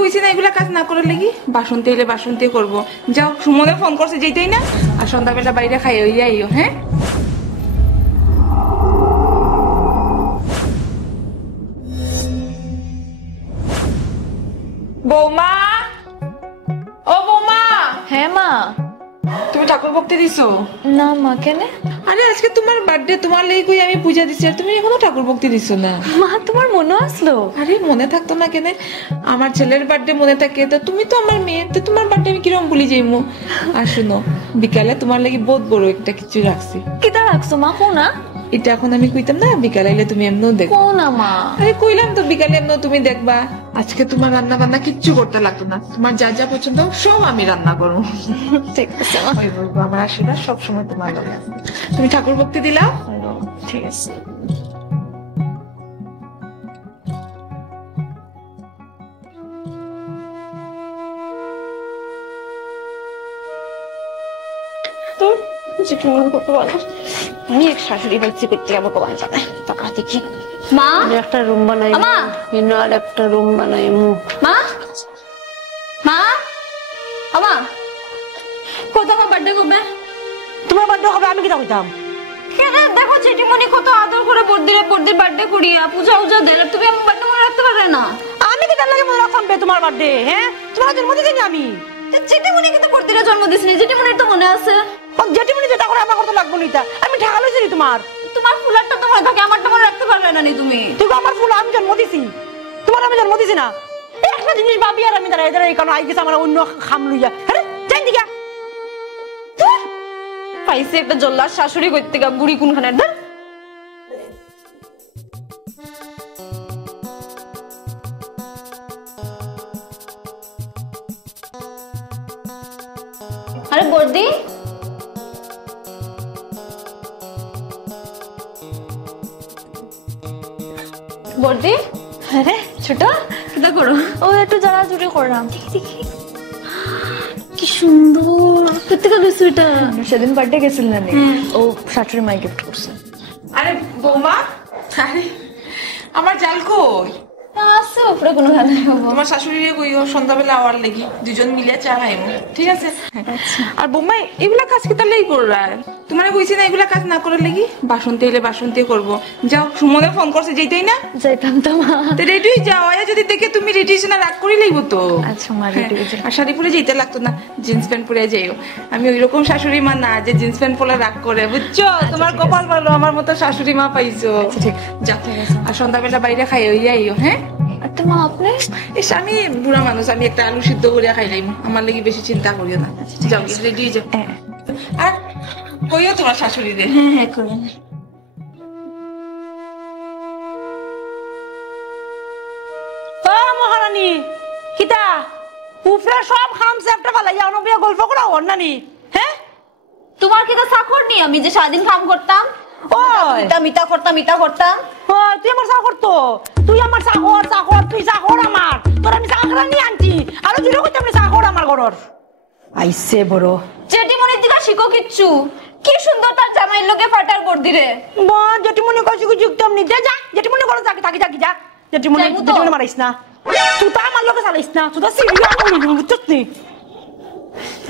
কইছি না এগুলা কাজ না করার লাগি, বাসন্তী এলে বাসন্তী করবো। যাও, সুমনে ফোন করছে যেতেই না, আর সন্ধ্যাবেলা বাইরে খাই হইয়া আইও। হ্যাঁ বৌমা, ও বৌমা। হ্যাঁ মা। তুমি ঠাকুর ভক্তি দিছো? না মা, কেন? আরে আজকে তোমার বার্থডে, তোমার লাগি কই আমি পূজা দিছি, আর তুমি এখনো ঠাকুর ভক্তি দিছো না? মা তোমার মনে আসলো? আরে মনে থাকতো না কেন? আমার ছেলের বার্থডে মনে থাকে, তো তুমি তো আমার মেয়ে, তো তোমার বার্থডে আমি কিরকম ভুলি যাইমু? আর শুনো, বিকালে তোমার লাগি বহুত বড় একটা কিছু রাখছি। কিটা রাখছো মা? কো না। এটা এখন আমি কইতাম না, বিকালে আইলে তুমি এমনও দেখো। কো না মা। আরে কইলাম তো, বিকালে এমনও তুমি দেখবা। আজকে তোমার রান্না বান্না কিচ্ছু করতে লাগতো না, তোমার যা যা পছন্দ সব আমি রান্না করবো। ঠিক আছে মা। ওই বলবো, আমার আশীর্বাদ সবসময় তোমার লগে আছে। তুমি ঠাকুর ভক্তি দিলা? ঠিক আছে। তো যেটা মনে করতে বলো, আমি এক শাশুড়ি হয়েছি করতে যাবো কমান যাবে টাকা দেখি। মা একটা রুম বানাই, মা আর একটা রুম বানাই। মা মা আমা কত আমার বার্থডে কবে? তোমার বার্থডে হবে আমি কিটা কইতাম? দেখো চেটিমণি কত আদর করে বর্দির বার্থডে করিয়া পূজা উজা দেয়, তুমি আমার বার্থডে মনে রাখতে পারবে না? আমি কি তার লাগে মনে রাখতাম বে তোমার বার্থডে? হ্যাঁ, তোমার জন্মদিন জানি আমি। চেটিমণি কিন্তু বর্দিরা জন্ম দিছিনি, চেটিমণির তো মনে আছে। জেঠিমণি যেটা করে আমার কথা লাগবো না, আমি ঠেকা লইছি তোমার। তোমার ফুলারটা তো মনে থাকে, আমারটা মনে রাখতে পারবে না নি তুমি। তুই আমার ফুল আমি জন্ম দিছি, তোমার আমি জন্ম দিছি না। একটা জিনিস ভাবি আর আমি দাঁড়াই দাঁড়াই কারণ আই গেছে আমার অন্য খাম লইয়া। হ্যাঁ যাই দিকা পাইছি একটা জল্লার শাশুড়ি করতে গা, বুড়ি কোনখানে। আরে বর্দি, বর্দি। আরে ছোট কিটা করো? ও একটু জড়াজড়ি করলাম। দেখি কি সুন্দর, কোথেকে লইছো এটা? সেদিন বার্থডে গেছিল না, ও শাশুড়ি মাই গিফট করছে। আরে বৌমা, আরে আমার জাল কই? আছে উপরে কোনো খানা। তোমার শাশুড়ি কইও সন্ধ্যাবেলা আওয়ার লাগি, দুজন মিলে চা খাইমু, ঠিক আছে? আর বৌমা এগুলা কাজ কি তাহলেই কররা? তোমার কইছি না এগুলা কাজ না করার লাগি, বাসন্তী এলে বাসন্তী করবো। যাও, সুমনে ফোন করছে যেতেই না? যাইতাম তো মা। তো রেডি যাও, আয়া যদি দেখে তুমি রেডি না রাগ করে লইব তো। আচ্ছা মা, রেডি হয়ে যাই। আর শাড়ি পরে যেতে লাগতো না, জিন্স প্যান্ট পরে যাইও। আমি ওইরকম শাশুড়ি মা না যে জিন্স প্যান্ট পরে রাগ করে, বুঝছো? তোমার কপাল ভালো, আমার মতো শাশুড়ি মা পাইছো। যাও, আর সন্ধ্যাবেলা বাইরে খাই হইয়া আইও। হ্যাঁ মা আপনি? এস আমি বুড়া মানুষ, আমি একটা আলু সিদ্ধ করে খাইলাম, আমার লাগি বেশি চিন্তা করিও না। যাও, রেডি হয়ে যাও। আর কইও তোমার শাশুড়ি রে। হ্যাঁ হ্যাঁ করুন। মহারানী কিতা উপরে সব খামছে একটা পালাইয়া অনবিয়া গল্প করা হন নানি। হ্যাঁ তোমার কি তো চাকর নি, আমি যে সারাদিন কাম করতাম, মিটা করতাম। তুই আমার চাকর, তো তুই আমার চাকর তুই চাকর আমার, তোর আমি চাকরা নিয়ে আনছি আরো দূরে করতে আমি চাকর আমার ঘরের আইসে বড়। জেঠিমণির দিকে শিখো কিচ্ছু, কি সুন্দর তার জামাইয়ের লোকে ফাটার করে দিরে। মা জেঠিমণি কইছি কি যুক্তম নি, যা জেঠিমণি ঘরে থাকি যা। জেঠিমণি মারাইস না, তুই তো আমার লোকে চালাইস না, তুই তো সিরিয়া বুঝছিস নি।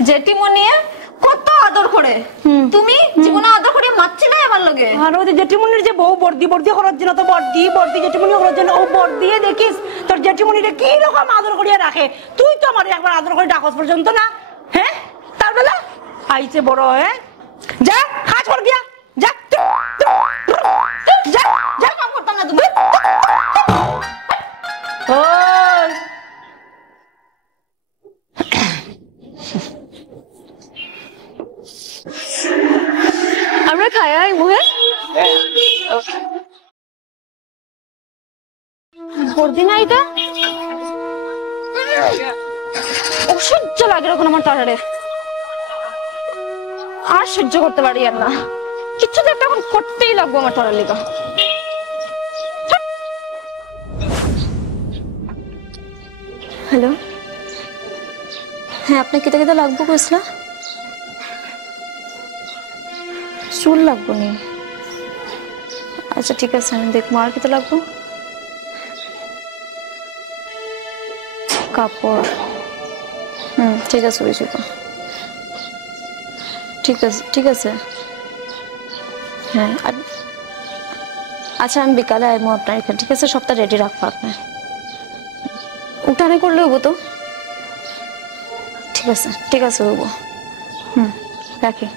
জেঠিমণি কত আদর করে, তুমি জীবনে আদর করে মারছিলে আমার লগে। আর ওই জেঠিমণির যে বউ বর্দি করার জন্য, তো বর্দি জেঠিমণি করার জন্য ও বর্দি দেখিস তোর জেঠিমণিরে কি রকম আদর করিয়া রাখে। তুই তো আমার একবার আদর করে ডাকস পর্যন্ত না। হ্যাঁ তার বেলা আইছে বড়। হ্যাঁ যা কাজ কর গিয়া, যা যা যা কাম করতাম না তুমি। ওই আমরা খায়া মুহে বর্দি না, এটা অসহ্য লাগে এখন আমার তারারে, আর সহ্য করতে পারি আর না। কিচ্ছু তো একটা এখন করতেই লাগবো আমার তারার লিগা। হ্যালো, হ্যাঁ আপনি কেটে কেটে লাগবো কইসলা? চুল লাগবো নি? আচ্ছা ঠিক আছে, আমি দেখবো। আর কেটে লাগবো? কাপড় ঠিক আছে বুঝি তো ঠিক আছে হ্যাঁ আচ্ছা আমি বিকালে আইমো আপনার এখানে ঠিক আছে সবটা রেডি রাখবো আপনি উঠানে করলে হবো তো ঠিক আছে হবো রাখি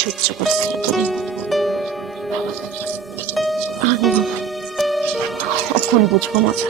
সহ্য করছিল তুমি এখন বুঝবো মাথা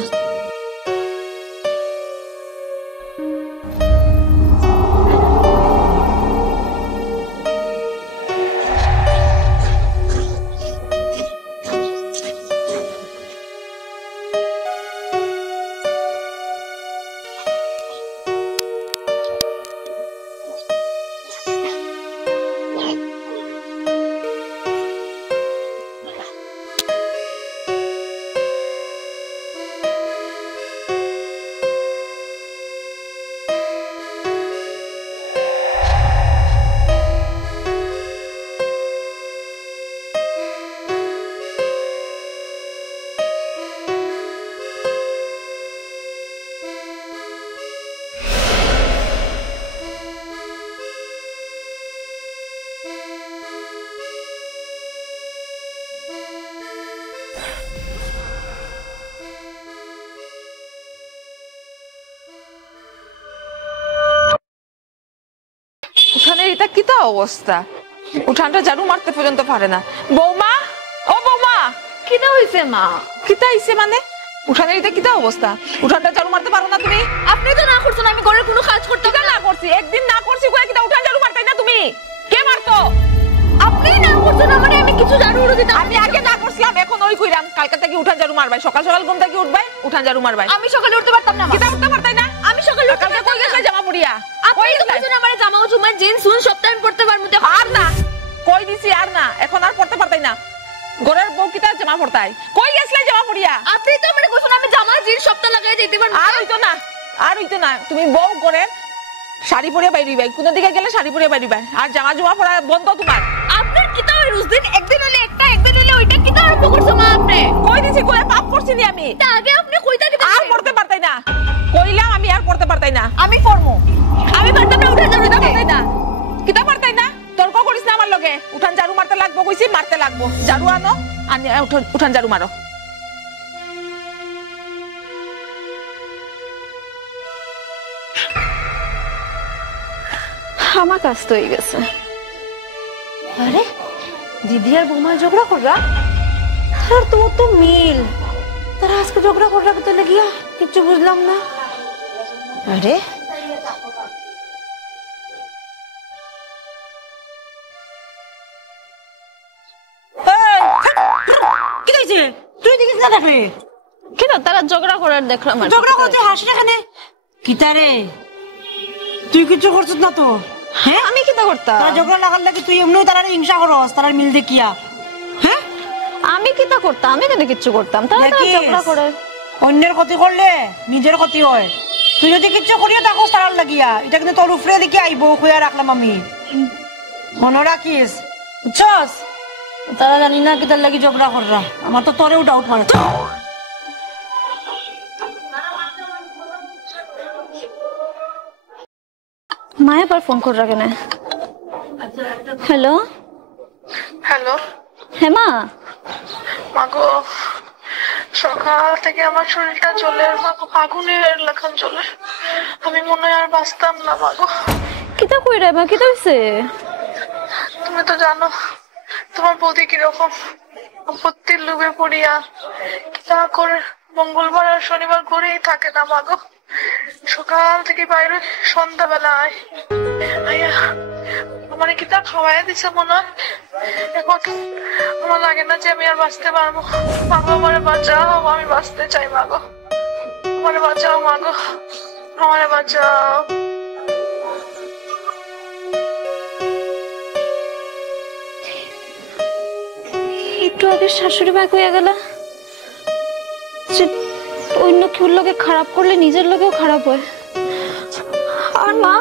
উঠানের এটা কিতা অবস্থা উঠানটা ঝাড়ু মারতে পর্যন্ত পারে না বৌমা ও বৌমা কিটা হইছে মা কিতা হইছে মানে উঠানের এটা কিতা অবস্থা উঠানটা ঝাড়ু মারতে পারো না তুমি আপনি তো না করছেন আমি ঘরের কোনো কাজ করতে না করছি একদিন না করছি কয়ে কিতা উঠান ঝাড়ু মারতাই না তুমি কে মারতো আপনি না করছেন মানে আমি কিছু ঝাড়ু দিতাম আমি আগে না করছিলাম এখন ওই কইরাম কালকে থেকে উঠান ঝাড়ু মারবাই সকাল সকাল ঘুম থেকে উঠবাই উঠান ঝাড়ু মারবাই আমি সকালে উঠতে পারতাম না কিতা উঠতে পারতাই না আমি সকালে উঠতে কালকে কই গেছে জামা পরিয়া আপনি তো বলছেন আমার জামা জুমা জিন্স সুন সব টাইম পড়তে পারমু আর না কই দিছি আর না এখন আর পড়তে পারতাই না ঘরের বউ কিতা জামা পড়তাই কই গেছলে জামা পরিয়া আপনি তো মানে কইছেন আমি জামা জিন্স সবটা লাগাই যেতে পারমু আর হইতো না তুমি বউ ঘরের শাড়ি পরে বাইরিবাই কোন দিকে গেলে শাড়ি পরে বাইরিবাই আর জামা জমা পরা বন্ধ তোমার আপনার কিতা ওই রোজদিন একদিন হলে একটা একদিন হলে ওইটা কিতা আরম্ভ করছো মা আপনি কই দিছি কই পাপ করছি নি আমি তা আগে আপনি কইতা কিতা আর পড়তে পারতাই না কইলাম আমি আর পড়তে পারতাই না আমি করব আমি পারতাম না উঠে ঝাড়ু দিতে পারতাই না কিতা পারতাই না তর্ক করিস না আমার লগে উঠান ঝাড়ু মারতে লাগবো কইছি মারতে লাগবো ঝাড়ু আনো আনি উঠান ঝাড়ু মারো আমার কাজ তো হয়ে গেছে আরে দিদি আর বৌমা ঝগড়া কররা আর তোমার তো মিল তারা আজকে ঝগড়া কররা কত লাগিয়া কিছু বুঝলাম না আরে কি হইছে তুই দেখিস না দেখলে কি না তারা ঝগড়া করার দেখলাম আর ঝগড়া করতে হাসি এখানে কিতারে তুই কিছু করছিস না তো হ্যাঁ আমি কিতা করতাম তারা ঝগড়া লাগার লাগে তুই এমনি তারা হিংসা করস তারা মিল দেখিয়া হ্যাঁ আমি কিতা করতাম আমি কেন কিচ্ছু করতাম তারা ঝগড়া করে অন্যের ক্ষতি করলে নিজের ক্ষতি হয় তুই যদি কিচ্ছু করিয়া থাকস তারার লাগিয়া এটা কিন্তু তোর উপরে দেখে আইব খুঁয়া রাখলাম আমি মনে রাখিস বুঝছস তারা জানি না কি তার লাগি ঝগড়া কররা আমার তো তোরেও ডাউট মারে মায়ে পর ফোন করে রাখে না হ্যালো হ্যালো হ্যাঁ মা মাগো সকাল থেকে আমার শরীরটা চলে মাগো আগুনের লেখান চলে আমি মনে হয় আর বাঁচতাম না মাগো কিতা কই রে মা কিতা হইছে তুমি তো জানো তোমার বৌদি কিরকম আপত্তির লোভে পড়িয়া কিতা করে মঙ্গলবার আর শনিবার ঘুরেই থাকে না মাগো সকাল থেকে বাইরে সন্ধ্যাবেলা আইয়া আমার কিতা খাওয়াই দিছে মনে হয় এখন আমার লাগে না যে আমি আর বাঁচতে পারবো মাগো আমারে বাঁচাও আমি বাঁচতে চাই মাগো আমারে বাঁচাও মাগো আমারে বাঁচাও একটু আগে শাশুড়ি মা কইয়া গেল অন্য কেউ লোকে খারাপ করলে নিজের লোকেও খারাপ হয় আর মা